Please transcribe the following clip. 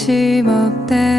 관심 없대.